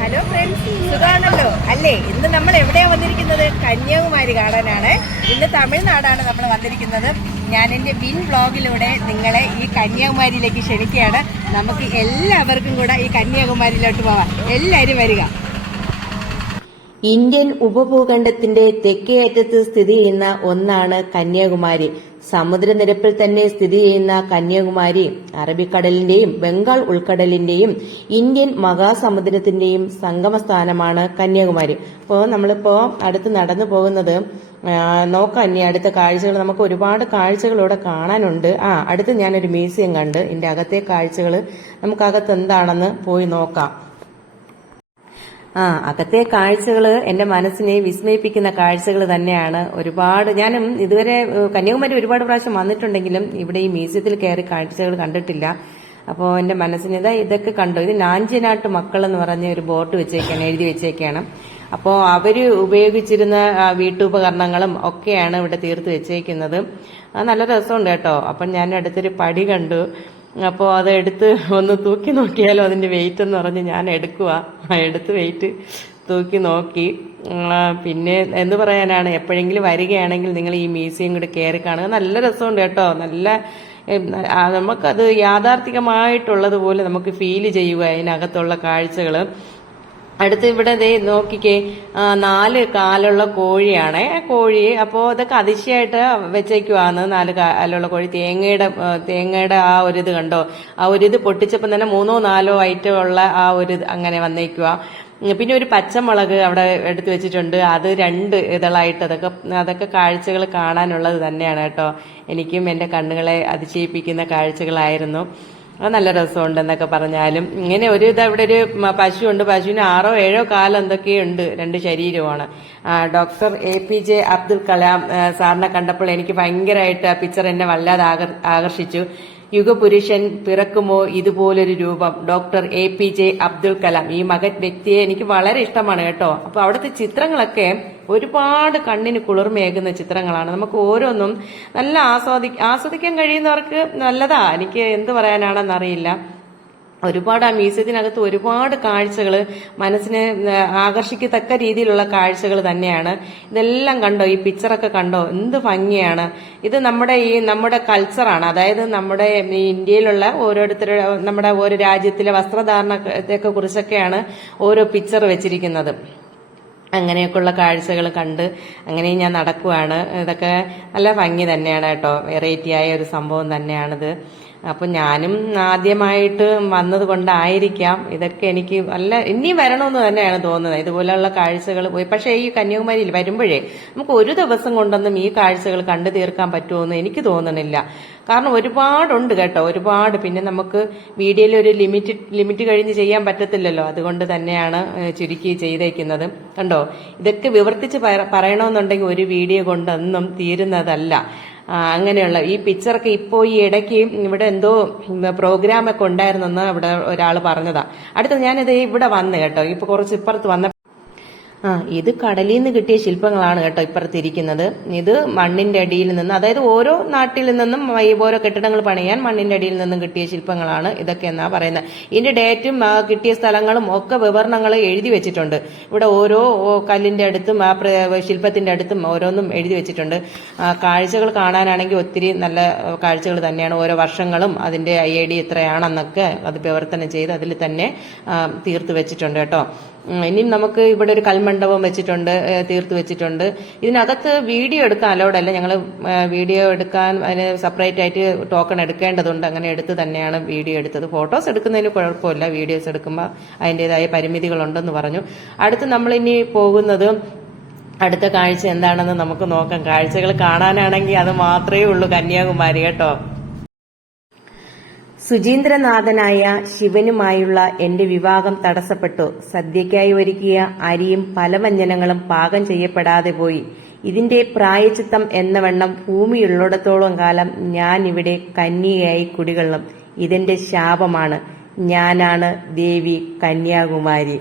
Hello friends സുഖമാണല്ലോ അല്ലേ ഇന്ന് നമ്മൾ എവിടെയാണ് വന്നിരിക്കുന്നത്? കന്യാകുമാരി കാണാനാണ് ഇന്ന് തമിഴ്നാടാണ് നമ്മൾ വന്നിരിക്കുന്നത്. ഞാൻ എന്റെ ബിൻ ബ്ലോഗിലൂടെ നിങ്ങളെ ഈ കന്യാകുമാരിയിലേക്ക് ക്ഷണിക്കുകയാണ്. നമുക്ക് എല്ലാവർക്കും കൂടെ ഈ കന്യാകുമാരിയിലോട്ട് പോവാം. എല്ലാവരും വരിക. ഇന്ത്യൻ ഉപഭൂഖണ്ഡത്തിന്റെ തെക്കേ അറ്റത്ത് സ്ഥിതി ചെയ്യുന്ന ഒന്നാണ് കന്യാകുമാരി. സമുദ്രനിരപ്പിൽ തന്നെ സ്ഥിതി ചെയ്യുന്ന കന്യാകുമാരി അറബിക്കടലിന്റെയും ബംഗാൾ ഉൾക്കടലിന്റെയും ഇന്ത്യൻ മഹാസമുദ്രത്തിന്റെയും സംഗമസ്ഥാനമാണ് കന്യാകുമാരി. അപ്പോൾ നമ്മളിപ്പോ അടുത്ത് നടന്നു പോകുന്നത് നോക്കാം ഇനി അടുത്ത കാഴ്ചകൾ. നമുക്ക് ഒരുപാട് കാഴ്ചകൾ ഇവിടെ കാണാനുണ്ട്. ആ അടുത്ത് ഞാനൊരു മ്യൂസിയം കണ്ട് ഇതിന്റെ അകത്തെ കാഴ്ചകൾ നമുക്കകത്ത് എന്താണെന്ന് പോയി നോക്കാം. ആ അകത്തെ കാഴ്ചകൾ എന്റെ മനസ്സിനെ വിസ്മയിപ്പിക്കുന്ന കാഴ്ചകൾ തന്നെയാണ് ഒരുപാട് ഞാനും ഇതുവരെ കന്യാകുമാരി ഒരുപാട് പ്രാവശ്യം വന്നിട്ടുണ്ടെങ്കിലും ഇവിടെ ഈ മ്യൂസിയത്തിൽ കയറി കാഴ്ചകൾ കണ്ടിട്ടില്ല. അപ്പോൾ എന്റെ മനസ്സിന് ഇതാ ഇതൊക്കെ കണ്ടു. ഇത് നാഞ്ചനാട്ട് മക്കൾ എന്ന് പറഞ്ഞ ഒരു ബോർഡ് വെച്ചേക്കാണ് എഴുതി വെച്ചേക്കാണ്. അപ്പോൾ അവർ ഉപയോഗിച്ചിരുന്ന വീട്ടുപകരണങ്ങളും ഒക്കെയാണ് ഇവിടെ തീർത്ത് വെച്ചേക്കുന്നത്. നല്ല രസമുണ്ട് കേട്ടോ. അപ്പം ഞാൻ അടുത്തൊരു പടി കണ്ടു. അപ്പോൾ അത് എടുത്ത് ഒന്ന് തൂക്കി നോക്കിയാലോ അതിന്റെ വെയിറ്റ് എന്ന് പറഞ്ഞ് ഞാൻ എടുക്കുക എടുത്ത് വെയിറ്റ് തൂക്കി നോക്കി. പിന്നെ എന്ത് പറയാനാണ് എപ്പോഴെങ്കിലും വരികയാണെങ്കിൽ നിങ്ങൾ ഈ മ്യൂസിയം കൂടെ കയറി കാണുക. നല്ല രസമുണ്ട് കേട്ടോ. നല്ല നമുക്കത് യാഥാർത്ഥികമായിട്ടുള്ളതുപോലെ നമുക്ക് ഫീൽ ചെയ്യുക അതിനകത്തുള്ള കാഴ്ചകൾ അടുത്ത് ഇവിടെ ദേ നോക്കിക്കേ നാല് കാലുള്ള കോഴിയാണേ. കോഴി അപ്പോൾ ഇതൊക്കെ അതിശയമായിട്ട് വെച്ചേക്കുവാന്ന് നാല് കാലുള്ള കോഴി. തേങ്ങയുടെ തേങ്ങയുടെ ആ ഒരു ഇത് കണ്ടോ? ആ ഒരു ഇത് പൊട്ടിച്ചപ്പോൾ തന്നെ മൂന്നോ നാലോ ഐറ്റം ഉള്ള ആ ഒരു അങ്ങനെ വന്നേക്കുക പിന്നെ ഒരു പച്ചമുളക് അവിടെ എടുത്തു വെച്ചിട്ടുണ്ട്. അത് രണ്ട് ഇതളായിട്ട് അതൊക്കെ അതൊക്കെ കാഴ്ചകൾ കാണാനുള്ളത് തന്നെയാണ് കേട്ടോ. എനിക്കും എന്റെ കണ്ണുകളെ അതിശയിപ്പിക്കുന്ന കാഴ്ചകളായിരുന്നു. അത് നല്ല രസമുണ്ടെന്നൊക്കെ പറഞ്ഞാലും ഇങ്ങനെ ഒരു ഇത് അവിടെ ഒരു പശുവുണ്ട്. പശുവിന് ആറോ ഏഴോ കാലം എന്തൊക്കെയുണ്ട്. രണ്ട് ശരീരമാണ് doctor A P J Abdul Kalam സാറിനെ കണ്ടപ്പോൾ എനിക്ക് ഭയങ്കരമായിട്ട് ആ പിക്ചർ എന്നെ വല്ലാതെ ആകർ- ആകർഷിച്ചു. യുഗപുരുഷൻ പിറക്കുമോ ഇതുപോലൊരു രൂപം. Doctor A P J Abdul Kalam. ഈ മകൻ വ്യക്തിയെ എനിക്ക് വളരെ ഇഷ്ടമാണ് കേട്ടോ. അപ്പൊ അവിടുത്തെ ചിത്രങ്ങളൊക്കെ ഒരുപാട് കണ്ണിന് കുളിർമയേകുന്ന ചിത്രങ്ങളാണ്. നമുക്ക് ഓരോന്നും നല്ല ആസ്വാദി ആസ്വദിക്കാൻ കഴിയുന്നവർക്ക് നല്ലതാ. എനിക്ക് എന്ത് പറയാനാണെന്ന് അറിയില്ല ഒരുപാട് ആ മ്യൂസിയത്തിനകത്ത് ഒരുപാട് കാഴ്ചകൾ മനസ്സിനെ ആകർഷിക്കത്തക്ക രീതിയിലുള്ള കാഴ്ചകൾ തന്നെയാണ്. ഇതെല്ലാം കണ്ടോ? ഈ പിക്ചറൊക്കെ കണ്ടോ? എന്ത് ഭംഗിയാണ്. ഇത് നമ്മുടെ ഈ നമ്മുടെ കൾച്ചറാണ്. അതായത് നമ്മുടെ ഇന്ത്യയിലുള്ള ഓരോരുത്തരുടെ നമ്മുടെ ഓരോ രാജ്യത്തിലെ വസ്ത്രധാരണത്തെ കുറിച്ചൊക്കെയാണ് ഓരോ പിക്ചർ വെച്ചിരിക്കുന്നത്. അങ്ങനെയൊക്കെയുള്ള കാഴ്ചകൾ കണ്ട് അങ്ങനെ ഞാൻ നടക്കുവാണ്. ഇതൊക്കെ നല്ല ഭംഗി തന്നെയാണ് കേട്ടോ. വെറൈറ്റി ആയ ഒരു സംഭവം തന്നെയാണിത്. അപ്പൊ ഞാനും ആദ്യമായിട്ട് വന്നത് കൊണ്ടായിരിക്കാം. ഇതൊക്കെ എനിക്ക് നല്ല ഇനിയും വരണമെന്ന് തന്നെയാണ് തോന്നുന്നത്. ഇതുപോലെയുള്ള കാഴ്ചകൾ പോയി. പക്ഷേ ഈ കന്യാകുമാരിയിൽ വരുമ്പോഴേ നമുക്ക് ഒരു ദിവസം കൊണ്ടൊന്നും ഈ കാഴ്ചകൾ കണ്ടു തീർക്കാൻ പറ്റുമെന്ന് എനിക്ക് തോന്നണില്ല. കാരണം ഒരുപാടുണ്ട് കേട്ടോ ഒരുപാട്. പിന്നെ നമുക്ക് വീഡിയോയിൽ ഒരു ലിമിറ്റ് ലിമിറ്റ് കഴിഞ്ഞ് ചെയ്യാൻ പറ്റത്തില്ലല്ലോ. അതുകൊണ്ട് തന്നെയാണ് ചുരുക്കി ചെയ്തേക്കുന്നത്. കണ്ടോ? ഇതൊക്കെ വിവർത്തിച്ച് പറ- പറയണമെന്നുണ്ടെങ്കിൽ ഒരു വീഡിയോ കൊണ്ടൊന്നും തീരുന്നതല്ല. അങ്ങനെയുള്ള ഈ പിക്ചറൊക്കെ ഇപ്പോൾ ഈ ഇടയ്ക്ക് ഇവിടെ എന്തോ പ്രോഗ്രാമൊക്കെ ഉണ്ടായിരുന്നെന്ന് ഇവിടെ ഒരാൾ പറഞ്ഞതാ. അടുത്ത ഞാനിത് ഇവിടെ വന്ന് കേട്ടോ. ഇപ്പോൾ കുറച്ച് ഇപ്പുറത്ത് വന്ന ആ ഇത് കടലിൽ നിന്ന് കിട്ടിയ ശില്പങ്ങളാണ് കേട്ടോ ഇപ്പുറത്തിരിക്കുന്നത്. ഇത് മണ്ണിന്റെ അടിയിൽ നിന്ന് അതായത് ഓരോ നാട്ടിൽ നിന്നും ഓരോ കെട്ടിടങ്ങൾ പണിയാൻ മണ്ണിന്റെ അടിയിൽ നിന്നും കിട്ടിയ ശില്പങ്ങളാണ് ഇതൊക്കെ എന്നാ പറയുന്നത്. ഇതിന്റെ ഡേറ്റും കിട്ടിയ സ്ഥലങ്ങളും ഒക്കെ വിവരണങ്ങൾ എഴുതി വെച്ചിട്ടുണ്ട്. ഇവിടെ ഓരോ കല്ലിന്റെ അടുത്തും ആ ശില്പത്തിന്റെ അടുത്തും ഓരോന്നും എഴുതി വെച്ചിട്ടുണ്ട്. കാഴ്ചകൾ കാണാനാണെങ്കിൽ ഒത്തിരി നല്ല കാഴ്ചകൾ തന്നെയാണ്. ഓരോ വർഷങ്ങളും അതിന്റെ ഐ ഐ ഡി എത്രയാണെന്നൊക്കെ അത് വിവർത്തനം ചെയ്ത് അതിൽ തന്നെ തീർത്ത് വെച്ചിട്ടുണ്ട് കേട്ടോ. ഇനിയും നമുക്ക് ഇവിടെ ഒരു കൽമണ്ഡപം വെച്ചിട്ടുണ്ട് തീർത്ത് വെച്ചിട്ടുണ്ട്. ഇതിനകത്ത് വീഡിയോ എടുക്കാൻ അലോഡല്ല ഞങ്ങൾ വീഡിയോ എടുക്കാൻ അതിന് സെപ്പറേറ്റ് ആയിട്ട് ടോക്കൺ എടുക്കേണ്ടതുണ്ട്. അങ്ങനെ എടുത്ത് തന്നെയാണ് വീഡിയോ എടുത്തത്. ഫോട്ടോസ് എടുക്കുന്നതിന് കുഴപ്പമില്ല. വീഡിയോസ് എടുക്കുമ്പോൾ അതിന്റെതായ പരിമിതികളുണ്ടെന്ന് പറഞ്ഞു. അടുത്ത് ഇനി പോകുന്നത് അടുത്ത കാഴ്ച എന്താണെന്ന് നമുക്ക് നോക്കാം. കാഴ്ചകൾ കാണാനാണെങ്കിൽ അത് മാത്രമേ ഉള്ളൂ കന്യാകുമാരി കേട്ടോ? സുചീന്ദ്രനാഥനായ ശിവനുമായുള്ള എന്റെ വിവാഹം തടസ്സപ്പെട്ടു. സദ്യക്കായി ഒരുക്കിയ അരിയും പല വ്യഞ്ജനങ്ങളും പാകം ചെയ്യപ്പെടാതെ പോയി. ഇതിന്റെ പ്രായച്ചിത്തം എന്നവണ്ണം ഭൂമിയുള്ളിടത്തോളം കാലം ഞാൻ ഇവിടെ കന്യയായി കുടികൊള്ളും. ഇതെന്റെ ശാപമാണ്. ഞാനാണ് ദേവി കന്യാകുമാരി.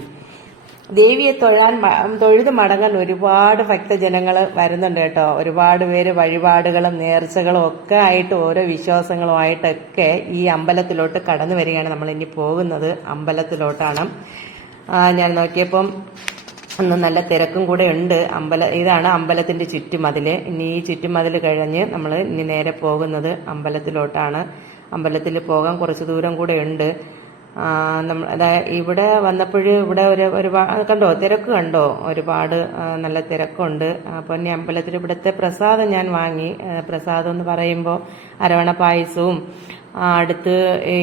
ദേവിയെ തൊഴാൻ തൊഴുത് മടങ്ങാൻ ഒരുപാട് ഭക്തജനങ്ങൾ വരുന്നുണ്ട് കേട്ടോ. ഒരുപാട് പേര് വഴിപാടുകളും നേർച്ചകളും ഒക്കെ ആയിട്ട് ഓരോ വിശ്വാസങ്ങളുമായിട്ടൊക്കെ ഈ അമ്പലത്തിലോട്ട് കടന്നു വരികയാണ് നമ്മൾ ഇനി പോകുന്നത്. അമ്പലത്തിലോട്ടാണ്. ഞാൻ നോക്കിയപ്പം ഒന്ന് നല്ല തിരക്കും കൂടെ ഉണ്ട്. അമ്പല ഇതാണ് അമ്പലത്തിന്റെ ചുറ്റുമതിൽ ഇനി ഈ ചുറ്റുമതിൽ കഴിഞ്ഞ് നമ്മൾ ഇനി നേരെ പോകുന്നത് അമ്പലത്തിലോട്ടാണ്. അമ്പലത്തിൽ പോകാൻ കുറച്ച് ദൂരം കൂടെ ഉണ്ട്. അതായത് ഇവിടെ വന്നപ്പോൾ ഇവിടെ ഒരു ഒരുപാട് കണ്ടോ തിരക്ക് കണ്ടോ? ഒരുപാട് നല്ല തിരക്കുണ്ട്. അപ്പോൾ ഇനി അമ്പലത്തിൽ ഇവിടുത്തെ പ്രസാദം ഞാൻ വാങ്ങി. പ്രസാദം എന്ന് പറയുമ്പോൾ അരവണ പായസവും അടുത്ത് ഈ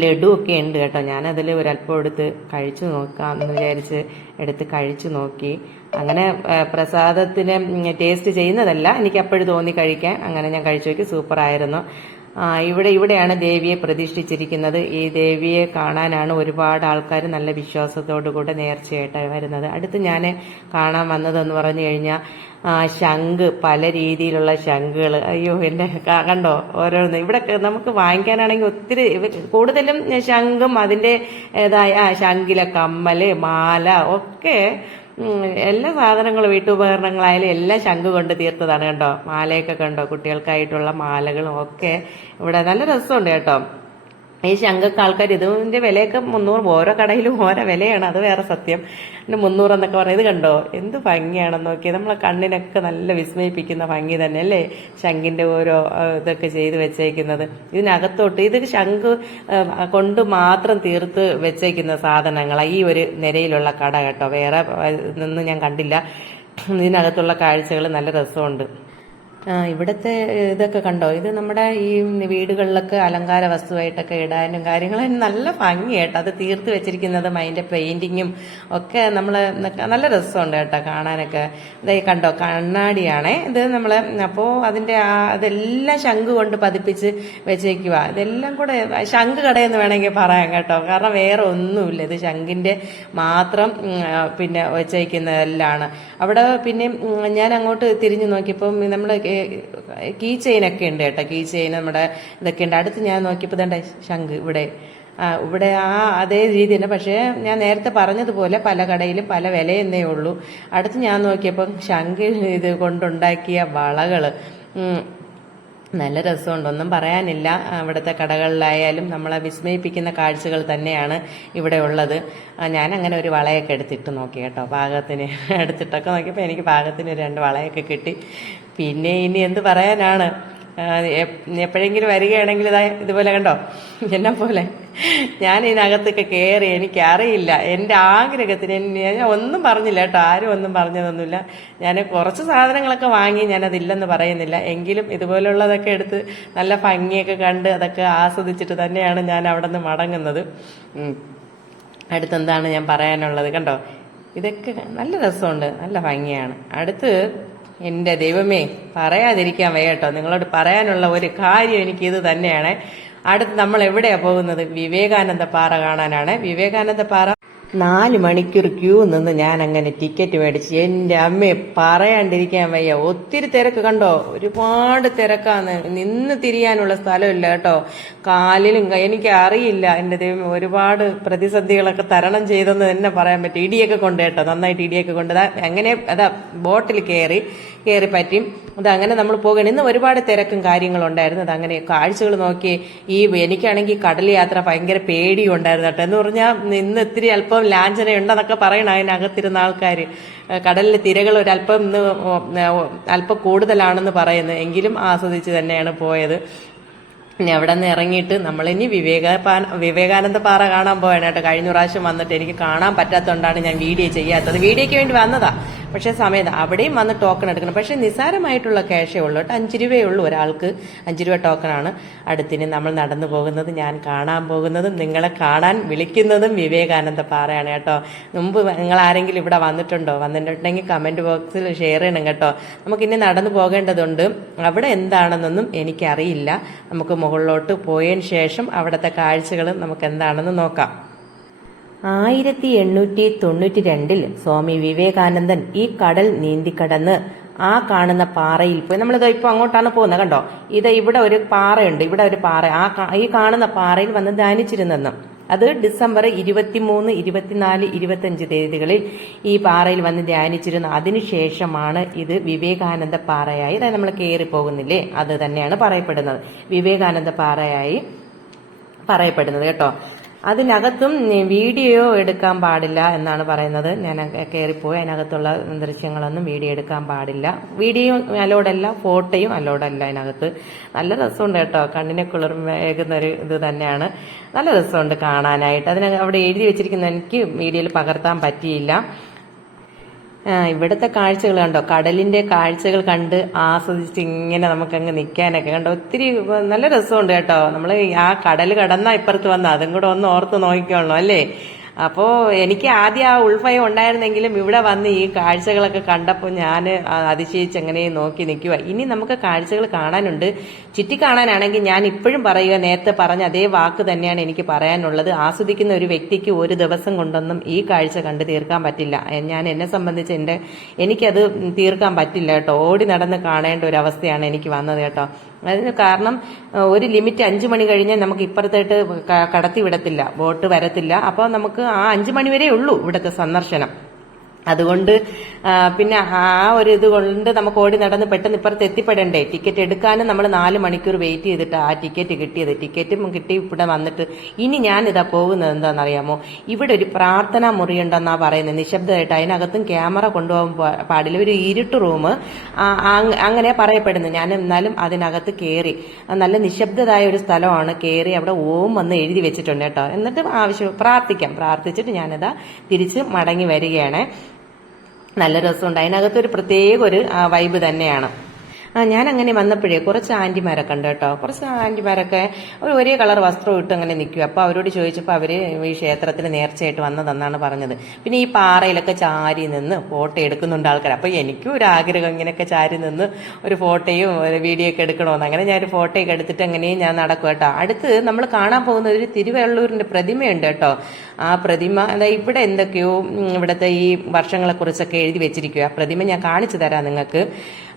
ലഡു ഒക്കെ ഉണ്ട് കേട്ടോ. ഞാനതിൽ ഒരല്പം എടുത്ത് കഴിച്ചു നോക്കാം എന്ന് വിചാരിച്ച് എടുത്ത് കഴിച്ചു നോക്കി. അങ്ങനെ പ്രസാദത്തിന് ടേസ്റ്റ് ചെയ്യുന്നതല്ല. എനിക്ക് അപ്പോഴും തോന്നി കഴിക്കാൻ. അങ്ങനെ ഞാൻ കഴിച്ചു നോക്കി. സൂപ്പറായിരുന്നു. ഇവിടെ ഇവിടെയാണ് ദേവിയെ പ്രതിഷ്ഠിച്ചിരിക്കുന്നത്. ഈ ദേവിയെ കാണാനാണ് ഒരുപാട് ആൾക്കാർ നല്ല വിശ്വാസത്തോടു കൂടെ നേർച്ചയായിട്ട് വരുന്നത്. അടുത്ത് ഞാൻ കാണാൻ വന്നതെന്ന് പറഞ്ഞു കഴിഞ്ഞാൽ ശംഖ് പല രീതിയിലുള്ള ശംഖുകൾ അയ്യോ എന്റെ കണ്ടോ? ഓരോന്ന്. ഇവിടെ നമുക്ക് വാങ്ങിക്കാനാണെങ്കിൽ ഒത്തിരി കൂടുതലും ശംഖും അതിന്റെ ഏതായ ശംഖിലെ കമ്മൽ മാല ഒക്കെ എല്ലാ സാധനങ്ങളും വീട്ടുപകരണങ്ങളായാലും എല്ലാം ശംഖ് കൊണ്ട് തീർത്തതാണ് കേട്ടോ. മാലയൊക്കെ കണ്ടോ? കുട്ടികൾക്കായിട്ടുള്ള മാലകളും ഒക്കെ. ഇവിടെ നല്ല രസമുണ്ട് കേട്ടോ. ഈ ശംഖൊക്കെ ആൾക്കാർ ഇതിന്റെ വിലയൊക്കെ മുന്നൂറ് ഓരോ കടയിലും ഓരോ വിലയാണ് അത് വേറെ സത്യം. പിന്നെ മുന്നൂറ് എന്നൊക്കെ പറയുന്നത് കണ്ടോ? എന്ത് ഭംഗിയാണെന്ന് നോക്കി നമ്മളെ കണ്ണിനൊക്കെ നല്ല വിസ്മയിപ്പിക്കുന്ന ഭംഗി തന്നെ അല്ലേ? ശംഖിന്റെ ഓരോ ഇതൊക്കെ ചെയ്ത് വെച്ചേക്കുന്നത്. ഇതിനകത്തോട്ട് ഇത് ശംഖ് കൊണ്ട് മാത്രം തീർത്ത് വെച്ചേക്കുന്ന സാധനങ്ങളാണ് ഈ ഒരു നിരയിലുള്ള കട കേട്ടോ. വേറെ നിന്ന് ഞാൻ കണ്ടില്ല. ഇതിനകത്തുള്ള കാഴ്ചകൾ നല്ല രസമുണ്ട്. ഇവിടുത്തെ ഇതൊക്കെ കണ്ടോ? ഇത് നമ്മുടെ ഈ വീടുകളിലൊക്കെ അലങ്കാര വസ്തുവായിട്ടൊക്കെ ഇടാനും കാര്യങ്ങളും നല്ല ഭംഗിയായിട്ട്. അത് തീർത്ത് വെച്ചിരിക്കുന്നതും അതിന്റെ പെയിന്റിങ്ങും ഒക്കെ നമ്മൾ നല്ല രസമുണ്ട് കേട്ടോ കാണാനൊക്കെ. ഇതേ കണ്ടോ കണ്ണാടിയാണേ. ഇത് നമ്മൾ അപ്പോൾ അതിന്റെ ആ അതെല്ലാം ശംഖ് കൊണ്ട് പതിപ്പിച്ച് വെച്ചേക്കുക ഇതെല്ലാം കൂടെ ശംഖ് കടയെന്ന് വേണമെങ്കിൽ പറയാം കേട്ടോ. കാരണം വേറെ ഒന്നുമില്ല. ഇത് ശംഖിന്റെ മാത്രം പിന്നെ വെച്ചേക്കുന്നതെല്ലാണ് അവിടെ പിന്നെ ഞാൻ അങ്ങോട്ട് തിരിഞ്ഞു നോക്കിയപ്പം നമ്മൾ കീ ചെയിനൊക്കെ ഉണ്ട് കേട്ടോ. കീ ചെയിൻ നമ്മുടെ ഇതൊക്കെ ഉണ്ട്. അടുത്ത് ഞാൻ നോക്കിയപ്പോൾ തന്നെ ശംഖ് ഇവിടെ. ഇവിടെ ആ അതേ രീതി തന്നെ. പക്ഷേ ഞാൻ നേരത്തെ പറഞ്ഞതുപോലെ പല കടയിലും പല വിലയെന്നേ ഉള്ളൂ. അടുത്ത് ഞാൻ നോക്കിയപ്പം ശംഖ് ഇത് കൊണ്ടുണ്ടാക്കിയ വളകൾ. ഉം, നല്ല രസമുണ്ട്. ഒന്നും പറയാനില്ല. അവിടുത്തെ കടകളിലായാലും നമ്മളെ വിസ്മയിപ്പിക്കുന്ന കാഴ്ചകൾ തന്നെയാണ് ഇവിടെ ഉള്ളത്. ഞാൻ അങ്ങനെ ഒരു വളയൊക്കെ എടുത്തിട്ട് നോക്കി കേട്ടോ. പാകത്തിന് എടുത്തിട്ടൊക്കെ നോക്കിയപ്പോൾ എനിക്ക് പാകത്തിന് രണ്ട് വളയൊക്കെ കിട്ടി. പിന്നെ ഇനി എന്ത് പറയാനാണ്? എപ്പോഴെങ്കിലും വരികയാണെങ്കിൽ ഇതാ ഇതുപോലെ കണ്ടോ? എന്നെ പോലെ. ഞാൻ ഇതിനകത്തൊക്കെ കയറി എനിക്കറിയില്ല എന്റെ ആഗ്രഹത്തിന് ഞാൻ ഒന്നും പറഞ്ഞില്ല കേട്ടോ. ആരും ഒന്നും പറഞ്ഞതൊന്നുമില്ല. ഞാൻ കുറച്ച് സാധനങ്ങളൊക്കെ വാങ്ങി ഞാനതില്ലെന്ന് പറയുന്നില്ല. എങ്കിലും ഇതുപോലുള്ളതൊക്കെ എടുത്ത് നല്ല ഭംഗിയൊക്കെ കണ്ട് അതൊക്കെ ആസ്വദിച്ചിട്ട് തന്നെയാണ് ഞാൻ അവിടെ നിന്ന് മടങ്ങുന്നത്. അടുത്തെന്താണ് ഞാൻ പറയാനുള്ളത്? കണ്ടോ? ഇതൊക്കെ നല്ല രസമുണ്ട്. നല്ല ഭംഗിയാണ്. അടുത്ത് എന്റെ ദൈവമേ പറയാതിരിക്കാൻ വയ്യട്ടോ. നിങ്ങളോട് പറയാനുള്ള ഒരു കാര്യം എനിക്ക് ഇത് തന്നെയാണ്. അടുത്ത് നമ്മൾ എവിടെയാ പോകുന്നത്? വിവേകാനന്ദ പാറ കാണാനാണ്. വിവേകാനന്ദ പാറ നാല് മണിക്കൂർ ക്യൂ നിന്ന് ഞാൻ അങ്ങനെ ടിക്കറ്റ് മേടിച്ച് എന്റെ അമ്മയെ പറയാണ്ടിരിക്കാൻ വയ്യ. ഒത്തിരി തിരക്ക് കണ്ടോ? ഒരുപാട് തിരക്കാന്ന്. നിന്ന് തിരിയാനുള്ള സ്ഥലമില്ല കേട്ടോ. കാലിലും എനിക്ക് അറിയില്ല എന്റെ ദൈവം ഒരുപാട് പ്രതിസന്ധികളൊക്കെ തരണം ചെയ്തെന്ന് തന്നെ പറയാൻ പറ്റും. ഇടിയൊക്കെ കൊണ്ട് കേട്ടോ നന്നായിട്ട് ഇടിയൊക്കെ കൊണ്ട്. അങ്ങനെ അതാ ബോട്ടിൽ കയറി കയറി പറ്റി. അത് അങ്ങനെ നമ്മൾ പോകണം. ഇന്ന് ഒരുപാട് തിരക്കും കാര്യങ്ങളും ഉണ്ടായിരുന്നു. അത് അങ്ങനെ കാഴ്ചകൾ നോക്കി ഈ എനിക്കാണെങ്കിൽ കടൽ യാത്ര ഭയങ്കര പേടിയും ഉണ്ടായിരുന്നു കേട്ടോ. എന്ന് പറഞ്ഞാൽ ഇന്ന് ഇത്തിരി അല്പം ലാഞ്ചന ഉണ്ടെന്നൊക്കെ പറയണം അതിനകത്തിരുന്ന ആൾക്കാർ കടലിലെ തിരകൾ ഒരല്പം ഇന്ന് അല്പം കൂടുതലാണെന്ന് പറയുന്നത്. എങ്കിലും ആസ്വദിച്ച് തന്നെയാണ് പോയത്. ഇനി അവിടെ നിന്ന് ഇറങ്ങിയിട്ട് നമ്മളിനി വിവേക വിവേകാനന്ദ പാറ കാണാൻ പോവാണ് കേട്ടോ. കഴിഞ്ഞ പ്രാവശ്യം വന്നിട്ട് എനിക്ക് കാണാൻ പറ്റാത്തതുകൊണ്ടാണ് ഞാൻ വീഡിയോ ചെയ്യാത്തത്. വീഡിയോയ്ക്ക് വേണ്ടി വന്നതാ. പക്ഷെ സമയത്ത് അവിടെയും വന്ന് ടോക്കൺ എടുക്കണം. പക്ഷെ നിസാരമായിട്ടുള്ള ക്യാഷേ ഉള്ളൂ കേട്ടോ. അഞ്ച് രൂപയേ ഉള്ളൂ ഒരാൾക്ക്. അഞ്ച് രൂപ ടോക്കണാണ് അടുത്തിന് നമ്മൾ നടന്നു പോകുന്നത് ഞാൻ കാണാൻ പോകുന്നതും നിങ്ങളെ കാണാൻ വിളിക്കുന്നതും വിവേകാനന്ദ പാറയാണ് കേട്ടോ. മുമ്പ് നിങ്ങൾ ആരെങ്കിലും ഇവിടെ വന്നിട്ടുണ്ടോ? വന്നിട്ടുണ്ടെങ്കിൽ കമന്റ് ബോക്സിൽ ഷെയർ ചെയ്യണം കേട്ടോ. നമുക്കിനി നടന്നു പോകേണ്ടതുണ്ട്. അവിടെ എന്താണെന്നൊന്നും എനിക്കറിയില്ല. നമുക്ക് മുകളിലോട്ട് പോയതിന് ശേഷം അവിടുത്തെ കാഴ്ചകൾ നമുക്ക് എന്താണെന്ന് നോക്കാം. ആയിരത്തി എണ്ണൂറ്റി തൊണ്ണൂറ്റി രണ്ടിൽ സ്വാമി വിവേകാനന്ദൻ ഈ കടൽ നീന്തിക്കടന്ന് ആ കാണുന്ന പാറയിൽ പോയി. നമ്മളിത് ഇപ്പൊ അങ്ങോട്ടാണ് പോകുന്നത് കണ്ടോ? ഇത് ഇവിടെ ഒരു പാറയുണ്ട്. ഇവിടെ ഒരു പാറ. ആ ഈ കാണുന്ന പാറയിൽ വന്ന് ധ്യാനിച്ചിരുന്നെന്ന്. അത് ഡിസംബർ ഇരുപത്തിമൂന്ന് ഇരുപത്തിനാല് ഇരുപത്തഞ്ച് തീയതികളിൽ ഈ പാറയിൽ വന്ന് ധ്യാനിച്ചിരുന്നു. അതിനുശേഷമാണ് ഇത് വിവേകാനന്ദ പാറയായി. നമ്മൾ കയറി പോകുന്നില്ലേ? അത് തന്നെയാണ് പറയപ്പെടുന്നത്. വിവേകാനന്ദ പാറയായി പറയപ്പെടുന്നത് കേട്ടോ. അതിനകത്തും വീഡിയോ എടുക്കാൻ പാടില്ല എന്നാണ് പറയുന്നത്. ഞാൻ കയറിപ്പോയി അതിനകത്തുള്ള ദൃശ്യങ്ങളൊന്നും വീഡിയോ എടുക്കാൻ പാടില്ല. വീഡിയോ അലോഡല്ല ഫോട്ടോയും അലോഡല്ല അതിനകത്ത്. നല്ല രസമുണ്ട് കേട്ടോ. കണ്ണിനെ കുളിർമേകുന്ന ഒരു ഇത് തന്നെയാണ്. നല്ല രസമുണ്ട് കാണാനായിട്ട്. അതിന് അവിടെ എഴുതി വെച്ചിരിക്കുന്ന എനിക്ക് വീഡിയോയിൽ പകർത്താൻ പറ്റിയില്ല. ഇവിടുത്തെ കാഴ്ചകൾ കണ്ടോ? കടലിന്റെ കാഴ്ചകൾ കണ്ട് ആസ്വദിച്ച് ഇങ്ങനെ നമുക്ക് നമുക്കങ്ങ് നിൽക്കാനൊക്കെ കണ്ടോ? ഒത്തിരി നല്ല രസമുണ്ട് കേട്ടോ. നമ്മൾ ആ കടൽ കടന്ന ഇപ്പുറത്ത് വന്ന അതും കൂടെ ഒന്ന് ഓർത്ത് നോക്കിക്കോളണം അല്ലേ? അപ്പോ എനിക്ക് ആദ്യം ആ ഉൾഭയം ഉണ്ടായിരുന്നെങ്കിലും ഇവിടെ വന്ന് ഈ കാഴ്ചകളൊക്കെ കണ്ടപ്പോൾ ഞാൻ അതിശയിച്ച് അങ്ങനെ നോക്കി നിൽക്കുക ഇനി നമുക്ക് കാഴ്ചകൾ കാണാനുണ്ട്. ചുറ്റി കാണാനാണെങ്കിൽ ഞാൻ ഇപ്പോഴും പറയുക നേരത്തെ പറഞ്ഞ അതേ വാക്ക് തന്നെയാണ് എനിക്ക് പറയാനുള്ളത്. ആസ്വദിക്കുന്ന ഒരു വ്യക്തിക്ക് ഒരു ദിവസം കൊണ്ടൊന്നും ഈ കാഴ്ച കണ്ടു തീർക്കാൻ പറ്റില്ല. ഞാൻ എന്നെ സംബന്ധിച്ച് എന്റെ എനിക്കത് തീർക്കാൻ പറ്റില്ല കേട്ടോ. ഓടി നടന്ന് കാണേണ്ട ഒരു അവസ്ഥയാണ് എനിക്ക് വന്നത് കേട്ടോ. അതിന് കാരണം ഒരു ലിമിറ്റ് അഞ്ചു മണി കഴിഞ്ഞാൽ നമുക്ക് ഇപ്പുറത്തേട്ട് കടത്തി വിടത്തില്ല ബോട്ട് വരത്തില്ല. അപ്പോൾ നമുക്ക് ആ അഞ്ചു മണി വരെ ഉള്ളൂ ഇവിടുത്തെ സന്ദർശനം. അതുകൊണ്ട് പിന്നെ ആ ഒരു ഇത് കൊണ്ട് നമുക്ക് ഓടി നടന്ന് പെട്ടെന്ന് ഇപ്പുറത്ത് എത്തിപ്പെടണ്ടേ? ടിക്കറ്റ് എടുക്കാനും നമ്മൾ നാല് മണിക്കൂർ വെയിറ്റ് ചെയ്തിട്ട് ആ ടിക്കറ്റ് കിട്ടിയത്. ടിക്കറ്റും കിട്ടി ഇവിടെ വന്നിട്ട്. ഇനി ഞാൻ ഇതാ പോകുന്നത് എന്താണെന്നറിയാമോ? ഇവിടെ ഒരു പ്രാർത്ഥനാ മുറിയുണ്ടെന്നാണ് പറയുന്നത്. നിശബ്ദമായിട്ട് അതിനകത്തും ക്യാമറ കൊണ്ടുപോകാൻ പാടില്ല. ഒരു ഇരുട്ട് റൂം. അങ്ങനെ പറയപ്പെടുന്നു ഞാൻ എന്നാലും അതിനകത്ത് കയറി നല്ല നിശബ്ദതായ ഒരു സ്ഥലമാണ്. കയറി അവിടെ ഓം വന്ന് എഴുതി വെച്ചിട്ടുണ്ട് കേട്ടോ. എന്നിട്ട് ആവശ്യം പ്രാർത്ഥിക്കാം. പ്രാർത്ഥിച്ചിട്ട് ഞാനിതാ തിരിച്ച് മടങ്ങി വരികയാണ്. നല്ല രസമുണ്ട്. അതിനകത്ത് ഒരു പ്രത്യേക ഒരു വൈബ് തന്നെയാണ്. ആ ഞാൻ അങ്ങനെ വന്നപ്പോഴേ കുറച്ച് ആന്റിമാരൊക്കെ ഉണ്ട് കേട്ടോ. കുറച്ച് ആന്റിമാരൊക്കെ ഒരു കളർ വസ്ത്രം ഇട്ട് അങ്ങനെ നിൽക്കും അപ്പോൾ അവരോട് ചോദിച്ചപ്പോൾ അവർ ഈ ക്ഷേത്രത്തിന് നേർച്ചയായിട്ട് വന്നതെന്നാണ് പറഞ്ഞത്. പിന്നെ ഈ പാറയിലൊക്കെ ചാരി നിന്ന് ഫോട്ടോ എടുക്കുന്നുണ്ട് ആൾക്കാർ അപ്പോൾ എനിക്കും ഒരു ആഗ്രഹം ഇങ്ങനെയൊക്കെ ചാരി നിന്ന് ഒരു ഫോട്ടോയും ഒരു വീഡിയോ ഒക്കെ എടുക്കണമെന്ന് അങ്ങനെ ഞാൻ ഒരു ഫോട്ടോയൊക്കെ എടുത്തിട്ട് അങ്ങനെയും ഞാൻ നടക്കും കേട്ടോ. അടുത്ത് നമ്മൾ കാണാൻ പോകുന്ന ഒരു തിരുവള്ളൂരിന്റെ പ്രതിമയുണ്ട് കേട്ടോ. ആ പ്രതിമ അതാ ഇവിടെ എന്തൊക്കെയോ ഇവിടുത്തെ ഈ വർഷങ്ങളെ കുറിച്ചൊക്കെ എഴുതി വെച്ചിരിക്കുക ആ പ്രതിമ ഞാൻ കാണിച്ചു തരാം നിങ്ങൾക്ക്.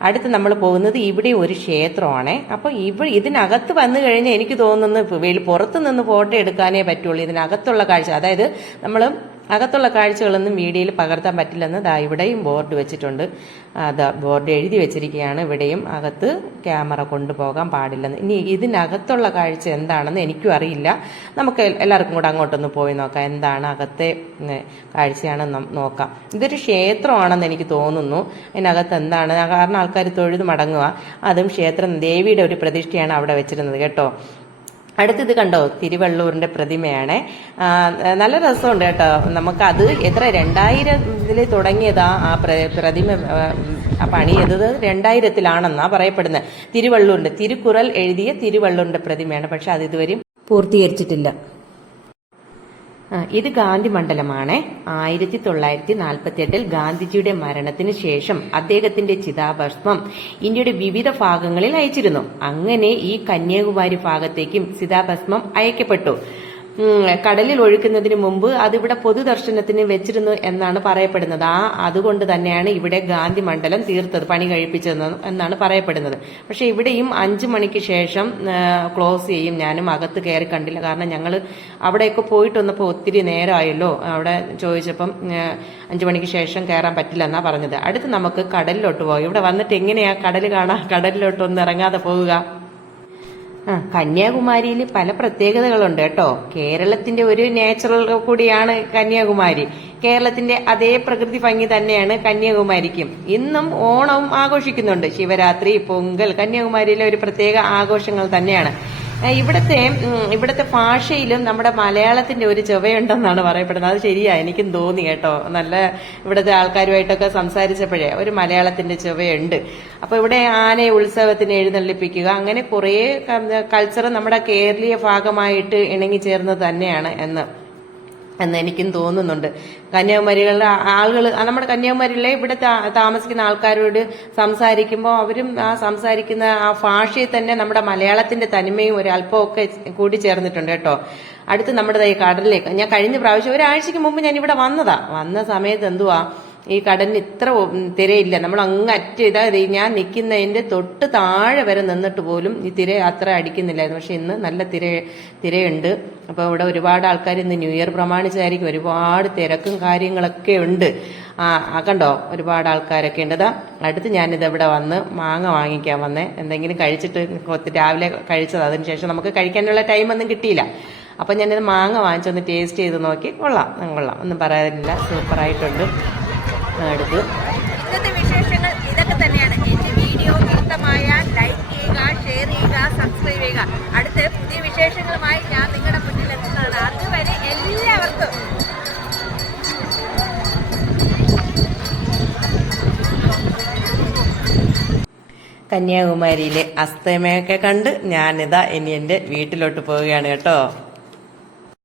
അടുത്ത് നമ്മൾ പോകുന്നത് ഇവിടെ ഒരു ക്ഷേത്രമാണ്. അപ്പോൾ ഇവ ഇതിനകത്ത് വന്നു കഴിഞ്ഞാൽ എനിക്ക് തോന്നുന്നു പുറത്ത് നിന്ന് ഫോട്ടോ എടുക്കാനേ പറ്റുള്ളൂ. ഇതിനകത്തുള്ള കാഴ്ച. അതായത് നമ്മൾ അകത്തുള്ള കാഴ്ചകളൊന്നും വീഡിയോയിൽ പകർത്താൻ പറ്റില്ലെന്ന് ദാ ഇവിടെയും ബോർഡ് വെച്ചിട്ടുണ്ട്. അതാ ബോർഡ് എഴുതി വെച്ചിരിക്കുകയാണ്. ഇവിടെയും അകത്ത് ക്യാമറ കൊണ്ടുപോകാൻ പാടില്ലെന്ന്. ഇനി ഇതിനകത്തുള്ള കാഴ്ച എന്താണെന്ന് എനിക്കും അറിയില്ല. നമുക്ക് എല്ലാവർക്കും കൂടെ അങ്ങോട്ടൊന്ന് പോയി നോക്കാം. എന്താണ് അകത്തെ കാഴ്ചയാണെന്ന് നോക്കാം. ഇതൊരു ക്ഷേത്രമാണെന്ന് എനിക്ക് തോന്നുന്നു. അതിനകത്ത് എന്താണ്? കാരണം ആൾക്കാർ തൊഴുത് മടങ്ങുക. അതും ക്ഷേത്രം ദേവിയുടെ ഒരു പ്രതിഷ്ഠയാണ് അവിടെ വെച്ചിരുന്നത്. കേട്ടോ? അടുത്തത് കണ്ടോ? തിരുവള്ളൂരിന്റെ പ്രതിമയാണ്. നല്ല രസമുണ്ട് കേട്ടോ. നമുക്കത് എത്ര? രണ്ടായിരത്തിൽ തുടങ്ങിയതാ ആ പ്രതിമ ആ, ആ പണിയത് രണ്ടായിരത്തിലാണെന്നാ പറയപ്പെടുന്നത് തിരുവള്ളൂരിന്റെ. തിരുക്കുറൽ എഴുതിയ തിരുവള്ളൂരിന്റെ പ്രതിമയാണ്. പക്ഷെ അത് ഇതുവരെയും പൂർത്തീകരിച്ചിട്ടില്ല. ഇത് ഗാന്ധി മണ്ഡലമാണ്. ആയിരത്തി തൊള്ളായിരത്തി നാൽപ്പത്തി എട്ടിൽ ഗാന്ധിജിയുടെ മരണത്തിന് ശേഷം അദ്ദേഹത്തിന്റെ ചിതാഭസ്മം ഇന്ത്യയുടെ വിവിധ ഭാഗങ്ങളിൽ അയച്ചിരുന്നു. അങ്ങനെ ഈ കന്യാകുമാരി ഭാഗത്തേക്കും ചിതാഭസ്മം അയക്കപ്പെട്ടു. കടലിൽ ഒഴുക്കുന്നതിന് മുമ്പ് അതിവിടെ പൊതുദർശനത്തിന് വെച്ചിരുന്നു എന്നാണ് പറയപ്പെടുന്നത്. ആ അതുകൊണ്ട് തന്നെയാണ് ഇവിടെ ഗാന്ധി മണ്ഡലം തീർത്തത് പണി കഴിപ്പിച്ചത് എന്നാണ് പറയപ്പെടുന്നത്. പക്ഷെ ഇവിടെയും അഞ്ചു മണിക്ക് ശേഷം ക്ലോസ് ചെയ്യും. ഞാനും അകത്ത് കയറി കണ്ടില്ല. കാരണം ഞങ്ങൾ അവിടെയൊക്കെ പോയിട്ട് വന്നപ്പോൾ ഒത്തിരി നേരമായല്ലോ അവിടെ ചോദിച്ചപ്പം അഞ്ചു മണിക്ക് ശേഷം കയറാൻ പറ്റില്ല എന്നാ പറഞ്ഞത്. അടുത്ത് നമുക്ക് കടലിലോട്ട് പോകാം. ഇവിടെ വന്നിട്ട് എങ്ങനെയാ കടൽ കാണാൻ കടലിലോട്ട് ഒന്ന് ഇറങ്ങാതെ പോവുക? കന്യാകുമാരിയിൽ പല പ്രത്യേകതകളുണ്ട് കേട്ടോ. കേരളത്തിന്റെ ഒരു നാച്ചുറൽ കൂടിയാണ് കന്യാകുമാരി. കേരളത്തിന്റെ അതേ പ്രകൃതി ഭംഗി തന്നെയാണ് കന്യാകുമാരിക്കും. ഇന്നും ഓണവും ആഘോഷിക്കുന്നുണ്ട്. ശിവരാത്രി പൊങ്കൽ കന്യാകുമാരിയിലെ ഒരു പ്രത്യേക ആഘോഷങ്ങൾ തന്നെയാണ്. ഇവിടുത്തെ ഇവിടുത്തെ ഭാഷയിലും നമ്മുടെ മലയാളത്തിന്റെ ഒരു ചുവയുണ്ടെന്നാണ് പറയപ്പെടുന്നത്. അത് ശരിയാ എനിക്കും തോന്നി കേട്ടോ. നല്ല ഇവിടുത്തെ ആൾക്കാരുമായിട്ടൊക്കെ സംസാരിച്ചപ്പോഴേ ഒരു മലയാളത്തിന്റെ ചുവയുണ്ട്. അപ്പൊ ഇവിടെ ആനയെ ഉത്സവത്തിന് എഴുന്നള്ളിപ്പിക്കുക അങ്ങനെ കുറേ കൾച്ചർ നമ്മുടെ കേരളീയ ഭാഗമായിട്ട് ഇണങ്ങി ചേർന്നത് തന്നെയാണ് എന്ന്. എന്ന് എനിക്കും തോന്നുന്നുണ്ട്. കന്യാകുമാരികളുടെ ആളുകൾ നമ്മുടെ കന്യാകുമാരിയിലെ ഇവിടെ താമസിക്കുന്ന ആൾക്കാരോട് സംസാരിക്കുമ്പോൾ അവരും ആ സംസാരിക്കുന്ന ആ ഭാഷയിൽ തന്നെ നമ്മുടെ മലയാളത്തിന്റെ തനിമയും ഒരു അല്പമൊക്കെ കൂടി ചേർന്നിട്ടുണ്ട് കേട്ടോ. അടുത്ത് നമ്മുടെ കടലിലേക്ക്. ഞാൻ കഴിഞ്ഞ പ്രാവശ്യം ഒരാഴ്ചക്ക് മുമ്പ് ഞാൻ ഇവിടെ വന്നതാ. വന്ന സമയത്ത് എന്തുവാ? ഈ കടലിന് ഇത്ര തിരയില്ല. നമ്മൾ അങ്ങ് അറ്റ ഇതാ ഞാൻ നിൽക്കുന്നതിന്റെ തൊട്ട് താഴെ വരെ നിന്നിട്ട് പോലും ഈ തിര അത്ര അടിക്കുന്നില്ലായിരുന്നു. പക്ഷെ ഇന്ന് നല്ല തിര തിരയുണ്ട്. അപ്പോൾ ഇവിടെ ഒരുപാട് ആൾക്കാർ ഇന്ന് ന്യൂ ഇയർ പ്രമാണിച്ചായിരിക്കും. ഒരുപാട് തിരക്കും കാര്യങ്ങളൊക്കെ ഉണ്ട്. ആ കണ്ടോ? ഒരുപാട് ആൾക്കാരൊക്കെ ഉണ്ട്. അതാ അടുത്ത് ഞാനിത് ഇവിടെ വന്ന് മാങ്ങ വാങ്ങിക്കാൻ വന്നേ. എന്തെങ്കിലും കഴിച്ചിട്ട് രാവിലെ കഴിച്ചത്. അതിനുശേഷം നമുക്ക് കഴിക്കാനുള്ള ടൈം ഒന്നും കിട്ടിയില്ല. അപ്പം ഞാനിത് മാങ്ങ വാങ്ങിച്ചൊന്ന് ടേസ്റ്റ് ചെയ്ത് നോക്കി. കൊള്ളാം. കൊള്ളാം. ഒന്നും പറയാനില്ല. സൂപ്പറായിട്ടുണ്ട്. എടുത്തു ഇന്നത്തെ വിശേഷങ്ങൾ ഇതൊക്കെ തന്നെയാണ്. എന്റെ വീഡിയോ ഇഷ്ടമായാൽ ലൈക്ക് ചെയ്യുക ഷെയർ ചെയ്യുക സബ്സ്ക്രൈബ് ചെയ്യുക. അടുത്ത പുതിയ വിശേഷങ്ങളുമായി ഞാൻ നിങ്ങളുടെ മുന്നിൽ എത്തുന്നതാണ്. അതുവരെ എല്ലാവർക്കും കന്യാകുമാരിയിലെ അസ്തമയൊക്കെ കണ്ട് ഞാനിതാ ഇനി എന്റെ വീട്ടിലോട്ട് പോവുകയാണ് കേട്ടോ.